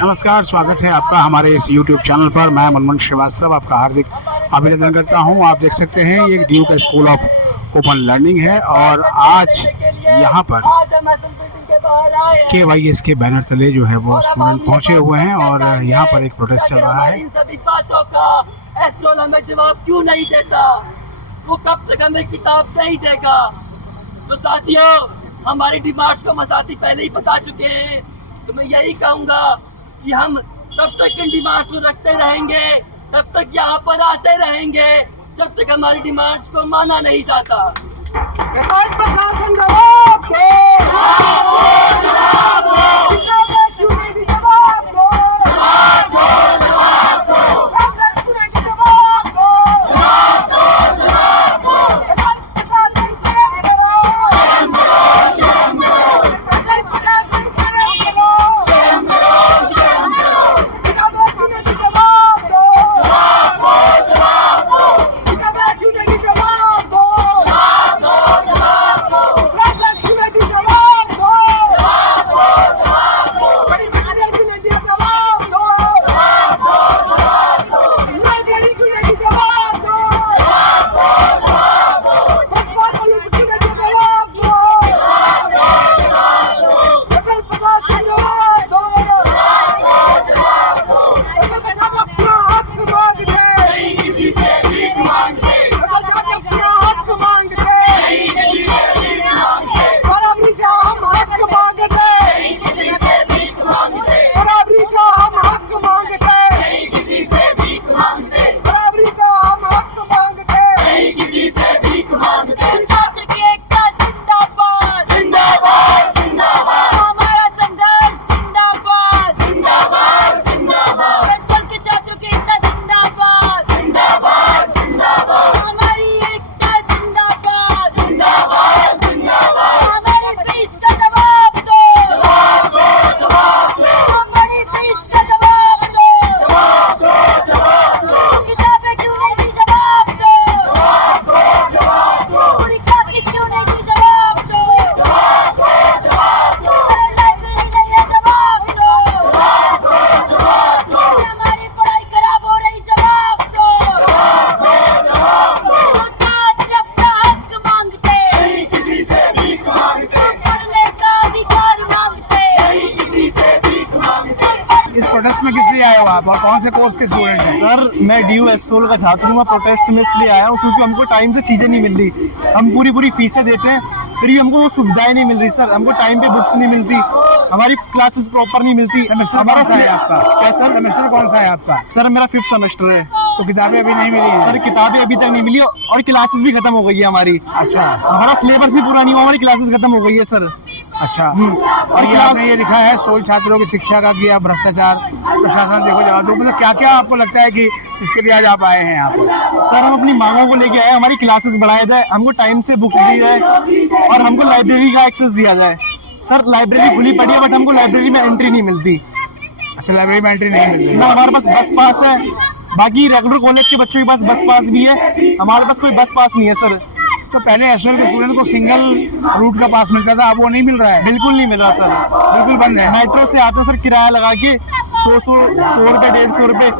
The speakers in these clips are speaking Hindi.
नमस्कार, स्वागत है आपका हमारे इस YouTube चैनल पर। मैं मनमोहन श्रीवास्तव आपका हार्दिक अभिनंदन करता हूं। आप देख सकते हैं ये Duke school of open learning है और आज यहाँ पर KYS के बैनर तले जो है वो स्टूडेंट पहुँचे हुए हैं और यहाँ पर एक प्रोटेस्ट चल रहा है। इन सभी बातों का एसओल हमें जवाब क्यों नहीं देता? वो कब तक हमें किताब नहीं देगा? तो साथियों, हमारी डिमांड्स को मसाती पहले ही बता चुके हैं। तो मैं यही कहूँगा कि हम तब तक इन डिमांड्स को रखते रहेंगे, तब तक यहाँ पर आते रहेंगे जब तक हमारी डिमांड्स को माना नहीं जाता। प्रशासन जवाब दो, जवाब दो, क्यों नहीं जवाब दो, जवाब दो, जवाब दो, प्रशासन क्यों नहीं जवाब दो, जवाब दो, जवाब दो, प्रशासन शर्म करो, शर्म करो, शर्म करो, प्रशासन शर्म करो, शर्म करो, शर्म करो, किताबें क्यों नहीं जवाब दो, जवाब दो, जवाब दो, किताबें क्यों नहीं जवाब दो, जवाब दो, जवाब दो, प्रशासन क्यों नहीं जवाब दो, जवाब दो, जवाब दो, बड़ी महंगाई क्यों नहीं जवाब दो, जवाब दो, जवाब दो, लाइब्रेरी क्यों नहीं जवाब दो, जवाब दो, जवाब दो, बस वालों क्यों नहीं जवाब दो, जवाब दो, जवाब दो, असल प्रशासन जवाब दो, जवाब दो, जवाब दो, असल प्रशासन अपना हक मांगते नहीं, किसी से भीख मांगते, असल प्रशासन अपना हक मांगते नहीं, किसी से भीख मांगते, बराबरी का हम हक मांगते नहीं, किसी से भीख मांगते, बराबरी का हम हक मांगते नहीं, किसी से भीख मांगते, बराबरी का हम हक मांगते नहीं, किसी से भीख मांगते। छात्र की एकता जिंदाबाद, जिंदाबाद, जिंदाबाद, हमारा संघर्ष जिंदाबाद, जिंदाबाद, जिंदाबाद, एसओल के छात्रों की एकता जिंदाबाद, जिंदाबाद, जिंदाबाद, हमारी एकता जिंदाबाद, जिंदाबाद, जिंदाबाद, हमारी फीस का जवाब दो, जवाब दो, जवाब दो, हमारी फीस का जवाब दो, जवाब दो, जवाब दो, किताबें क्यों नहीं दी जवाब दो, जवाब दो, जवाब दो, पूरी क्लासेस क्यों नहीं दी जवाब दो, जवाब दो, जवाब दो, लाइब्रेरी नहीं है जवाब दो, जवाब दो, जवाब दो, हमारी पढ़ाई खराब हो रही जवाब दो, जवाब दो, जवाब दो, तो छात्र अपना हक मांगते नहीं किसी से भीख मांगते, पढ़ने का अधिकार मांगते नहीं किसी से भीख मांगते। इस प्रोटेस्ट में किस लिए आए हो आप और कौन से कोर्स के स्टूडेंट हैं? सर मैं ड्यू एसओल का छात्र हूँ। मैं प्रोटेस्ट में इसलिए आया हूँ क्योंकि हमको टाइम से चीज़ें नहीं मिल रही। हम पूरी फीसें देते हैं फिर भी हमको वो सुविधाएं नहीं मिल रही सर। हमको टाइम पे बुक्स नहीं मिलती, हमारी क्लासेस प्रॉपर नहीं मिलती। सेमेस्टर कौन सा है आपका? क्या सर? सेमेस्टर कौन सा है आपका? सर मेरा 5th सेमेस्टर है। तो किताबें अभी नहीं मिली हैं? सर किताबें अभी तक नहीं मिली और क्लासेस भी खत्म हो गई है हमारी। अच्छा हमारा सिलेबस भी पूरा नहीं हुआ, हमारी क्लासेस खत्म हो गई है सर। अच्छा। और ये आपने ये लिखा है 16 छात्रों की शिक्षा का किया भ्रष्टाचार, प्रशासन देखो जवाब दो। मतलब क्या क्या आपको लगता है कि इसके लिए आज आप आए हैं यहाँ पर? सर हम अपनी मांगों को लेके आए, हमारी क्लासेस बढ़ाए जाए, हमको टाइम से बुक्स दी जाए और हमको लाइब्रेरी का एक्सेस दिया जाए। सर लाइब्रेरी खुली पड़ी है बट हमको लाइब्रेरी में एंट्री नहीं मिलती। अच्छा, लाइब्रेरी में एंट्री नहीं मिल रही ना है। हमारे पास बस पास है, बाकी रेगुलर कॉलेज के बच्चों के पास बस पास भी है, हमारे पास कोई बस पास नहीं है सर। तो पहले एसओल के स्टूडेंट को सिंगल रूट का पास मिलता था, अब वो नहीं मिल रहा है? बिल्कुल नहीं मिल रहा सर, बिल्कुल बंद है। मेट्रो से आते हैं सर किराया लगा के 100 रुपये 150 रुपये।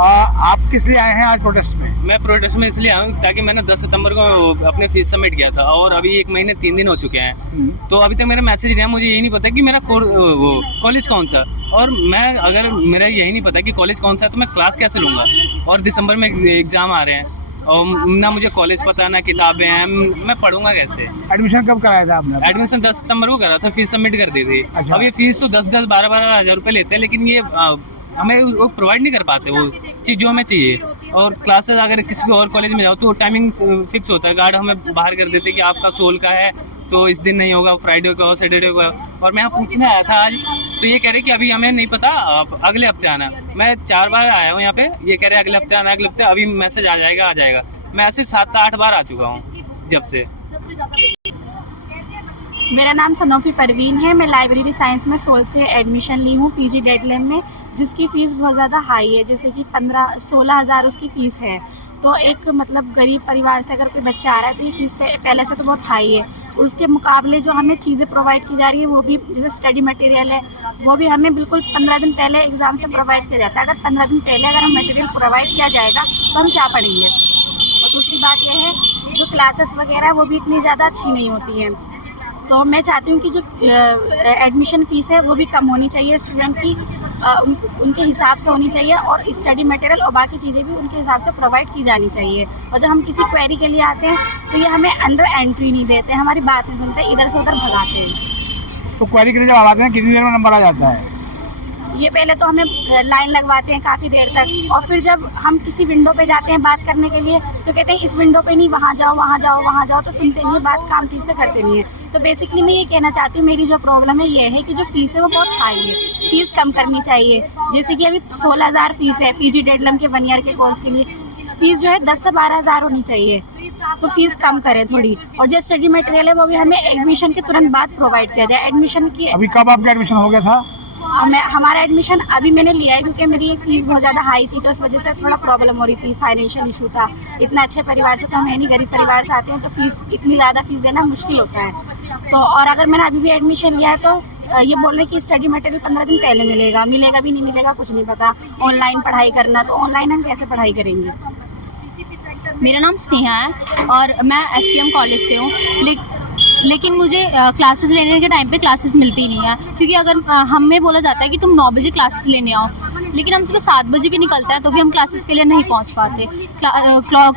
आप किस लिए आए हैं आज प्रोटेस्ट में? मैं प्रोटेस्ट में इसलिए आया हूँ ताकि मैंने 10 सितंबर को अपने फीस सबमिट किया था और अभी 1 महीने 3 दिन हो चुके हैं। तो अभी तक मेरा मैसेज नहीं आया। मुझे यही नहीं पता कि मेरा वो कॉलेज कौन सा, और मैं अगर मेरा यही नहीं पता कि कॉलेज कौन सा है तो मैं क्लास कैसे लूँगा। और दिसंबर में एग्ज़ाम आ रहे हैं और ना मुझे कॉलेज पता ना किताबें हैं, मैं पढ़ूंगा कैसे? एडमिशन कब कराया था आपने? एडमिशन 10 सितंबर को करा था, फीस सबमिट कर दी थी। अच्छा। अब ये फीस तो 10-10 12-12 हज़ार रुपये लेते हैं, लेकिन ये हमें वो प्रोवाइड नहीं कर पाते वो चीज़ जो हमें चाहिए। और क्लासेस अगर किसी को और कॉलेज में जाओ तो टाइमिंग फिक्स होता है, गार्ड हमें बाहर कर देते कि आपका 16 का है तो इस दिन नहीं होगा, फ्राइडे को सैटरडे को। और मैं यहाँ पूछने आया था आज, तो ये कह रहे कि अभी हमें नहीं पता, आप अगले हफ्ते आना। मैं 4 बार आया हूँ यहाँ पे, ये कह रहे अगले हफ्ते आना, अगले हफ्ते। अभी मैसेज आ जाएगा। मैं ऐसे 7-8 बार आ चुका हूँ जब से। मेरा नाम सनोफी परवीन है। मैं लाइब्रेरी साइंस में सोल से एडमिशन ली हूँ पीजी डेडलैम में, जिसकी फ़ीस बहुत ज़्यादा हाई है, जैसे कि 16,000 उसकी फ़ीस है। तो एक मतलब गरीब परिवार से अगर कोई बच्चा आ रहा है तो ये फ़ीस पहले से तो बहुत हाई है। और उसके मुकाबले जो हमें चीज़ें प्रोवाइड की जा रही है वो भी, जैसे स्टडी मटेरियल है, वो भी हमें बिल्कुल 15 दिन पहले एग्ज़ाम से प्रोवाइड किया जाता है। अगर 15 दिन पहले अगर हम मटेरियल प्रोवाइड किया जाएगा तो हम क्या पढ़ेंगे। और दूसरी बात यह है जो क्लासेस वगैरह है वो भी इतनी ज़्यादा अच्छी नहीं होती हैं। तो मैं चाहती हूँ कि जो एडमिशन फ़ीस है वो भी कम होनी चाहिए, स्टूडेंट की उनके हिसाब से होनी चाहिए, और स्टडी मटेरियल और बाकी चीज़ें भी उनके हिसाब से प्रोवाइड की जानी चाहिए। और जब हम किसी क्वेरी के लिए आते हैं तो ये हमें अंडर एंट्री नहीं देते, हमारी बात नहीं सुनते, इधर से उधर भगाते हैं। तो क्वेरी के लिए जब आप आते हैं कितनी देर में नंबर आ जाता है? ये पहले तो हमें लाइन लगवाते हैं काफ़ी देर तक, और फिर जब हम किसी विंडो पे जाते हैं बात करने के लिए तो कहते हैं इस विंडो पे नहीं, वहाँ जाओ वहाँ जाओ वहाँ जाओ, तो सुनते नहीं है बात, काम ठीक से करते नहीं है। तो बेसिकली मैं ये कहना चाहती हूँ, मेरी जो प्रॉब्लम है ये है कि जो फ़ीस है वो बहुत हाई है, फ़ीस कम करनी चाहिए। जैसे कि अभी 16,000 फ़ीस है पीजी डेडलैम के 1 ईयर के कोर्स के लिए, फ़ीस जो है 10 से 12,000 होनी चाहिए, तो फ़ीस कम करें थोड़ी। और जो स्टडी मटेरियल है वो भी हमें एडमिशन के तुरंत बाद प्रोवाइड किया जाए। एडमिशन की अभी कब आपका एडमिशन हो गया था? हमारा एडमिशन अभी मैंने लिया है, क्योंकि मेरी फ़ीस बहुत ज़्यादा हाई थी तो इस वजह से थोड़ा प्रॉब्लम हो रही थी, फाइनेंशियल इशू था। इतना अच्छे परिवार से तो हम है नहीं, गरीब परिवार से आते हैं, तो फ़ीस इतनी ज़्यादा फ़ीस देना मुश्किल होता है। तो और अगर मैंने अभी भी एडमिशन लिया है तो ये बोल रहे हैं कि स्टडी मटेरियल 15 दिन पहले मिलेगा, मिलेगा भी नहीं मिलेगा कुछ नहीं पता। ऑनलाइन पढ़ाई करना, तो ऑनलाइन हम कैसे पढ़ाई करेंगे। मेरा नाम स्नेहा है और मैं SPM कॉलेज से हूँ, लेकिन मुझे क्लासेस लेने के टाइम पे क्लासेस मिलती नहीं है, क्योंकि अगर हमें बोला जाता है कि तुम 9 बजे क्लासेस लेने आओ, लेकिन हम सुबह 7 बजे भी निकलते हैं तो भी हम क्लासेस के लिए नहीं पहुंच पाते।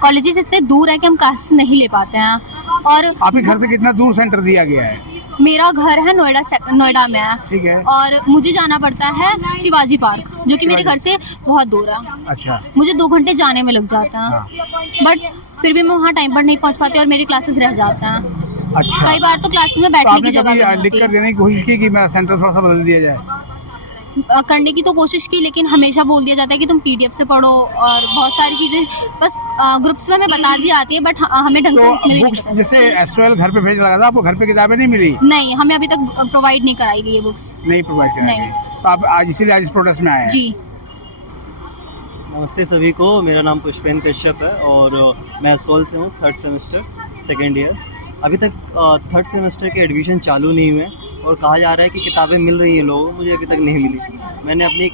कॉलेजेस इतने दूर है कि हम क्लासेस नहीं ले पाते हैं। और आपके घर से कितना दूर सेंटर दिया गया है? मेरा घर है नोएडा में है, ठीक है। और मुझे जाना पड़ता है शिवाजी पार्क, जो कि मेरे घर से बहुत दूर है। अच्छा, मुझे 2 घंटे जाने में लग जाते हैं, बट फिर भी मैं वहाँ टाइम पर नहीं पहुँच पाती और मेरे क्लासेस रह जाते हैं। अच्छा। कई बार तो क्लास में तो बैठने आपने की जगह भी कभी नहीं लिख होती कर है। देने की कोशिश की कि मेरा सेंटर थोड़ा सा बदल दिया जाए? करने की तो कोशिश की, लेकिन हमेशा बोल दिया जाता है कि तुम PDF से पढ़ो, और बहुत सारी चीज़ें बस ग्रुप्स में हमें बता दी जाती है, बट हमें ढंग से उसमें भी तो नहीं बुक्स पता। जैसे एसओएल घर पे भेज लगा था, आपको घर पे किताबें नहीं मिली? नहीं, हमें अभी तक प्रोवाइड नहीं कराई गई ये बुक्स। नहीं प्रोवाइड कराई नहीं। गई। तो आप आज इसीलिए आज इस प्रोटेस्ट में आए हैं? जी। नमस्ते सभी को, मेरा नाम पुष्पेंद्र कश्यप है और मैं सोल से हूँ, 3rd सेमेस्टर 2nd ईयर। अभी तक 3rd सेमेस्टर के एडमिशन चालू नहीं हुए और कहा जा रहा है कि किताबें मिल रही हैं लोगों को, मुझे अभी तक नहीं मिली। मैंने अपनी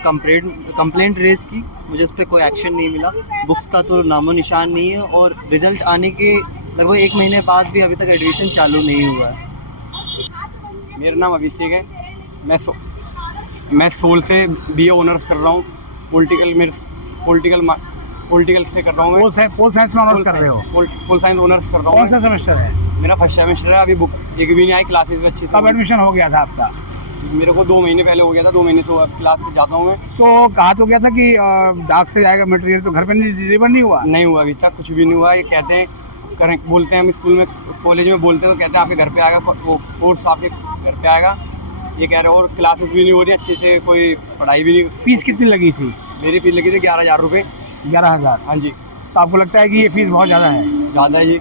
कंप्लेंट रेज़ की, मुझे उस पर कोई एक्शन नहीं मिला। बुक्स का तो नामो निशान नहीं है और रिज़ल्ट आने के लगभग 1 महीने बाद भी अभी तक एडमिशन चालू नहीं हुआ है। मेरा नाम अभिषेक है, मैं सोल से BA ऑनर्स कर रहा हूँ। पॉलिटिकल से कर रहा हूँ। पोल साइंस में ऑनर्स कर रहे हो? पोल साइंस ऑनर्स कर रहा हूँ। कौन सा सेमेस्टर है? मेरा 1st सेमेस्टर है। अभी बुक एक भी नहीं आई, क्लासेस भी अच्छी से। कब एडमिशन हो गया था आपका? मेरे को 2 महीने पहले हो गया था, 2 महीने से क्लास जाता हूँ मैं। तो कहा तो गया था कि डाक से जाएगा मटेरियल, तो घर पे डिलीवर नहीं हुआ? नहीं हुआ, अभी तक कुछ भी नहीं हुआ। ये कहते हैं बोलते हैं हम स्कूल में, कॉलेज में बोलते हैं तो कहते हैं आपके घर पे आएगा, वो कोर्स आपके घर पे आएगा, ये कह रहे हैं। और क्लासेस भी नहीं हो रही अच्छे से, कोई पढ़ाई भी नहीं। फीस कितनी लगी थी? मेरी फीस लगी थी 11,000 रुपये। 11,000? हाँ जी। तो आपको लगता है कि ये फीस बहुत ज़्यादा है? ज़्यादा है जी।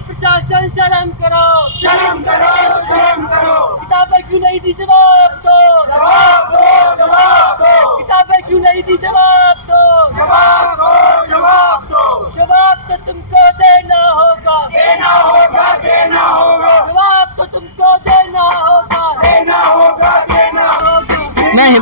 प्रशासन शर्म करो, शर्म करो, शर्म करो। किताबें क्यों नहीं दी, जवाब दो, जवाब दो, जवाब दो। किताबें क्यों नहीं दी, जवाब दो, जवाब दो, जवाब दो। जवाब तो तुमको देना होगा, देना होगा, देना होगा। जवाब तो तुमको देना होगा, देना होगा, देना होगा।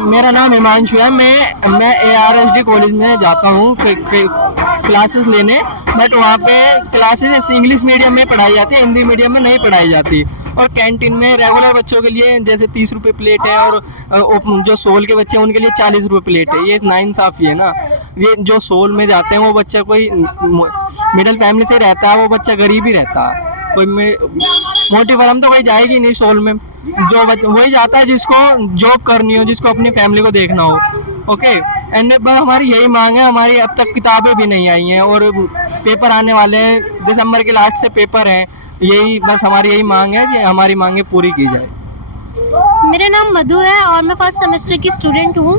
मेरा नाम हिमांशु है। मैं ARSD कॉलेज में जाता हूँ क्लासेस लेने, बट वहाँ पे क्लासेस इंग्लिश मीडियम में पढ़ाई जाती है, हिंदी मीडियम में नहीं पढ़ाई जाती। और कैंटीन में रेगुलर बच्चों के लिए जैसे 30 रुपये प्लेट है, और जो सोल के बच्चे हैं उनके लिए 40 रुपये प्लेट है। ये नाइंसाफ़ी है ना। ये जो सोल में जाते हैं वो बच्चा कोई मिडिल फैमिली से रहता है, वो बच्चा गरीब ही रहता है। कोई मोटी फर्म तो कोई जाएगी नहीं सोल में। जो वही जाता है जिसको जॉब करनी हो, जिसको अपनी फैमिली को देखना हो। ओके, एंड बस हमारी यही मांग है। हमारी अब तक किताबें भी नहीं आई हैं और पेपर आने वाले हैं, दिसंबर के लास्ट से पेपर हैं। यही बस हमारी यही मांग है कि हमारी मांगें पूरी की जाए। मेरा नाम मधु है और मैं 1st सेमेस्टर की स्टूडेंट हूँ।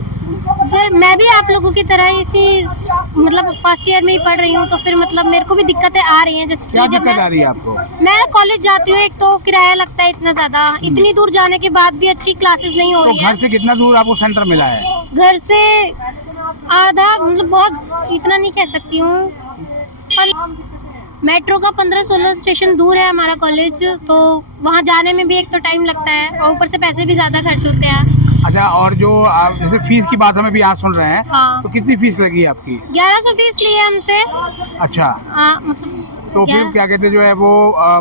फिर मैं भी आप लोगों की तरह इसी मतलब फर्स्ट ईयर में ही पढ़ रही हूँ, तो फिर मतलब मेरे को भी दिक्कतें आ रही हैं। जैसे क्या कि जब दिक्कत आ रही है आपको? मैं कॉलेज जाती हूँ, एक तो किराया लगता है इतना ज्यादा, इतनी दूर जाने के बाद भी अच्छी क्लासेस नहीं हो तो रही है। घर से कितना दूर आपको सेंटर मिला है? घर से आधा, मतलब बहुत इतना नहीं कह सकती हूँ, मेट्रो का 15-16 स्टेशन दूर है हमारा कॉलेज, तो वहाँ जाने में भी एक तो टाइम लगता है और ऊपर से पैसे भी ज़्यादा खर्च होते हैं। अच्छा, और जो आप जैसे फीस की बात हमें भी यहाँ सुन रहे हैं, हाँ। तो कितनी फीस लगी आपकी? 1100 फीस ली है हमसे। अच्छा, मतलब तो फिर क्या कहते जो है वो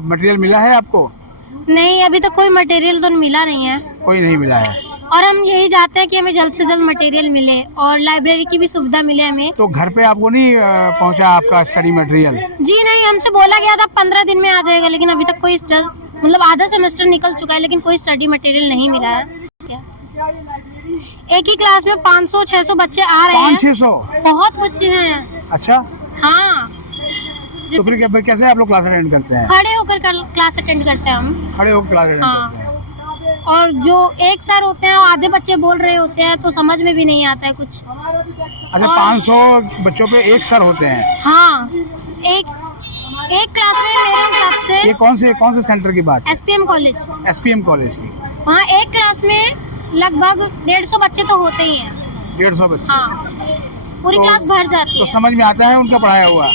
मटेरियल मिला है आपको? नहीं, अभी तक कोई मटेरियल तो मिला नहीं है, कोई नहीं मिला है। और हम यही चाहते हैं कि हमें जल्द से जल्द मटेरियल मिले और लाइब्रेरी की भी सुविधा मिले हमें। तो घर पे आपको नहीं पहुंचा आपका स्टडी मटेरियल? जी नहीं, हमसे बोला गया था 15 दिन में आ जाएगा, लेकिन अभी तक कोई मतलब आधा सेमेस्टर निकल चुका है लेकिन कोई स्टडी मटेरियल नहीं मिला है। एक ही क्लास में 500-600 बच्चे आ रहे हैं। 500-600? बहुत बच्चे हैं। अच्छा, हाँ। तो फिर कैसे आप लोग क्लास अटेंड करते हैं? खड़े होकर क्लास अटेंड करते हैं हम। खड़े होकर क्लास अटेंड हाँ। करते हैं। और जो एक सर होते हैं आधे बच्चे बोल रहे होते हैं, तो समझ में भी नहीं आता है कुछ। अच्छा, 500 बच्चों पे एक सर होते हैं? हाँ, एक क्लास में मेरे हिसाब से। ये कौन से सेंटर की बात? SPM college. SPM कॉलेज की। वहाँ एक क्लास में लगभग 150 बच्चे तो होते ही हैं। 150 बच्चे? हाँ, पूरी क्लास भर जाती तो है। समझ में आता है उनका पढ़ाया हुआ?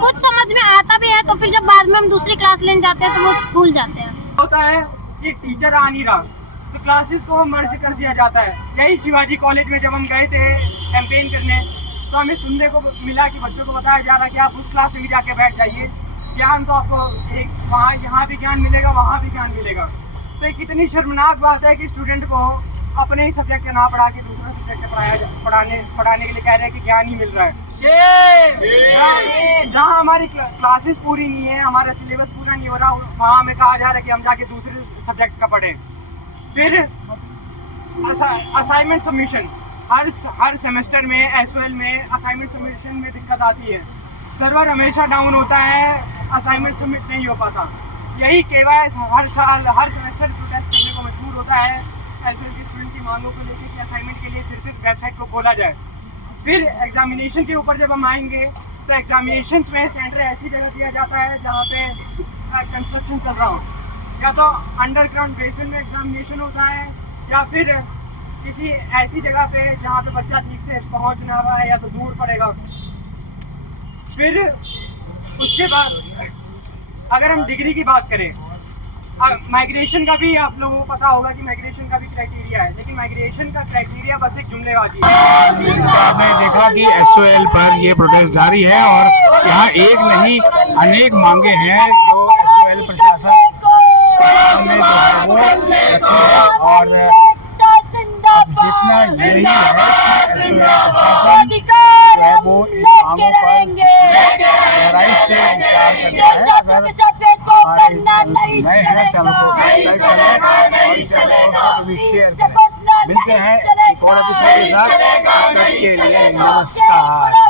कुछ समझ में आता भी है, तो फिर जब बाद में हम दूसरी क्लास लेने जाते हैं तो वो भूल जाते हैं। होता है कि टीचर आ नहीं रहा तो क्लासेस को मर्ज कर दिया जाता है। यही शिवाजी कॉलेज में जब हम गए थे कैंपेन करने, तो हमें सुनने को मिला कि बच्चों को बताया जा रहा है कि आप उस क्लास में भी जाके बैठ जाइए, ज्ञान तो आपको एक वहाँ यहाँ भी ज्ञान मिलेगा, वहाँ भी ज्ञान मिलेगा। तो एक कितनी शर्मनाक बात है कि स्टूडेंट को अपने ही सब्जेक्ट का ना पढ़ा के दूसरा सब्जेक्ट पढ़ाने के लिए कह रहे हैं कि ज्ञान ही मिल रहा है। जहाँ हमारी क्लासेस पूरी नहीं है, हमारा सिलेबस पूरा नहीं हो रहा, वहाँ हमें कहा जा रहा है कि हम जाके दूसरे सब्जेक्ट का पढ़ें। फिर असाइनमेंट सबमिशन, हर सेमेस्टर में SOL में असाइनमेंट सबमिशन में दिक्कत आती है। सर्वर हमेशा डाउन होता है, असाइनमेंट सबमिट नहीं हो पाता। यही KYS हर साल हर सेमेस्टर प्रोटेस्ट करने को मजबूर होता है SOL की स्टूडेंट की मांगों को लेकर कि असाइनमेंट के लिए फिर से वेबसाइट को खोला जाए। फिर एग्जामिनेशन के ऊपर जब हम आएंगे तो एग्जामिनेशन में सेंटर ऐसी जगह दिया जाता है जहाँ पे कंस्ट्रक्शन चल रहा हो, या तो अंडरग्राउंड बेसिन में एग्जामिनेशन होता है, या फिर किसी ऐसी जगह पे जहाँ पे बच्चा ठीक से पहुँच ना रहा है या तो दूर पड़ेगा। फिर उसके बाद अगर हम डिग्री की बात करें, माइग्रेशन का भी आप लोगों को पता होगा कि माइग्रेशन का भी क्राइटेरिया है, लेकिन माइग्रेशन का क्राइटेरिया बस एक जुमलेबाजी है। आपने देखा कि SOL पर ये प्रोटेस्ट जारी है और यहाँ एक नहीं अनेक मांगे हैं जो SOL प्रशासन ने वो रखी है, और जितना यही है प्रशासन वो इन मांगों पर गहराई से विचार करता है। अगर नए हैं चैनल को सब्सक्राइब करें और इसे दोस्तों को भी शेयर करें। मिलते हैं एक और एपिसोड के साथ, तब तक के लिए नमस्कार।